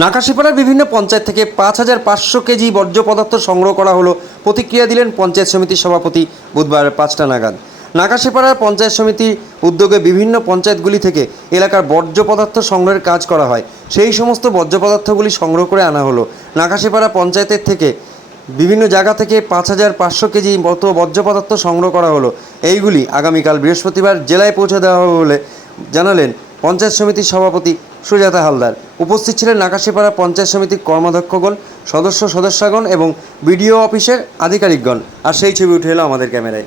নাকাশিপাড়ার বিভিন্ন পঞ্চায়েত থেকে পাঁচ হাজার পাঁচশো কেজি বর্জ্য পদার্থ সংগ্রহ করা হলো। প্রতিক্রিয়া দিলেন পঞ্চায়েত সমিতির সভাপতি বুধবার পাঁচটা নাগাদ। নাকাশিপাড়ার পঞ্চায়েত সমিতির উদ্যোগে বিভিন্ন পঞ্চায়েতগুলি থেকে এলাকার বর্জ্য পদার্থ সংগ্রহের কাজ করা হয়। সেই সমস্ত বর্জ্য পদার্থগুলি সংগ্রহ করে আনা হলো। নাকাশিপাড়া পঞ্চায়েতের থেকে বিভিন্ন জায়গা থেকে পাঁচ হাজার পাঁচশো কেজি মতো বর্জ্য পদার্থ সংগ্রহ করা হলো। এইগুলি আগামীকাল বৃহস্পতিবার জেলায় পৌঁছে দেওয়া হবে বলে জানালেন পঞ্চায়েত সমিতির সভাপতি সুজাতা হালদার। উপস্থিত ছিলেন নাকাশিপাড়া পঞ্চায়েত সমিতির কর্মাধ্যক্ষগণ, সদস্য সদস্যগণ এবং বিডিও অফিসের আধিকারিকগণ। আর সেই ছবি উঠে এলো আমাদের ক্যামেরায়।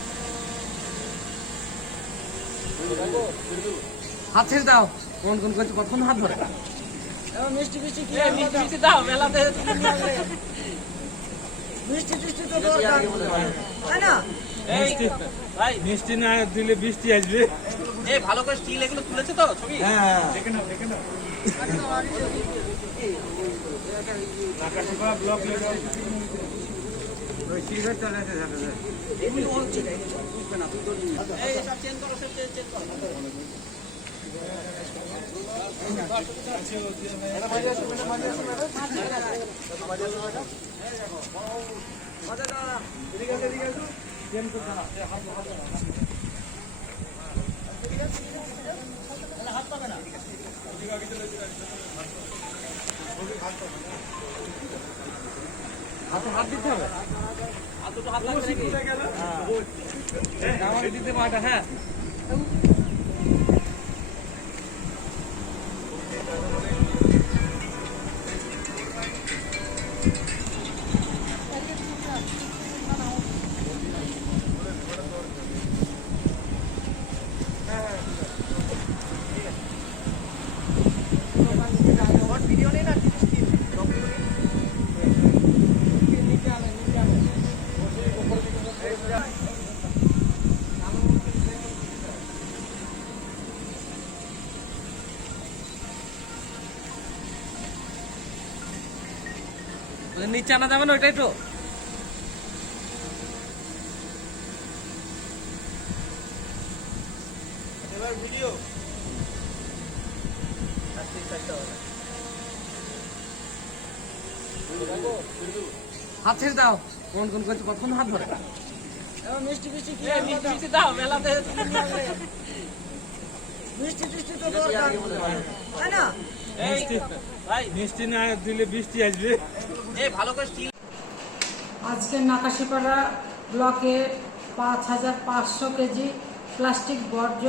হাত ছেড়ে দাও। কোন কোন করছে কতক্ষণ হাত ধরে? মিষ্টি মিষ্টি কি? মিষ্টি মিষ্টি দাও মেলাতে মিষ্টি টিষ্টি তো দরকার। তাই না? মিষ্টি। ভাই। মিষ্টি না দিলে বৃষ্টি আসবে। এ ভালো করে স্টিল এগুলো তুলেছে তো ছবি? এই সব চেঞ্জ করো সব চেঞ্জ করো হাতে হাত দিতে হবে হাত দুটো হাত দিতে হবে। হ্যাঁ। আমাকে দিতে পারটা হ্যাঁ। নিচে আনা যাবে না ওইটাই তো। হাত ছেড়ে দাও। কোন কোন করছে কতক্ষণ হাত ধরে? মিষ্টি মিষ্টি কি মিষ্টি মিষ্টি দাও মেলাতে মিষ্টি টিষ্টি তো দরকার। তাই না? মিষ্টি ভাই। মিষ্টি না দিলে বৃষ্টি আসবে। আজকে নাকাশিপাড়া ব্লকে পাঁচ হাজার পাঁচশো কেজি প্লাস্টিক বর্জ্য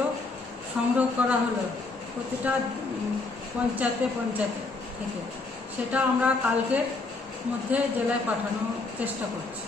সংগ্রহ করা হলো প্রতিটা পঞ্চায়েতে পঞ্চায়েতে থেকে। সেটা আমরা কালকের মধ্যে জেলায় পাঠানোর চেষ্টা করছি।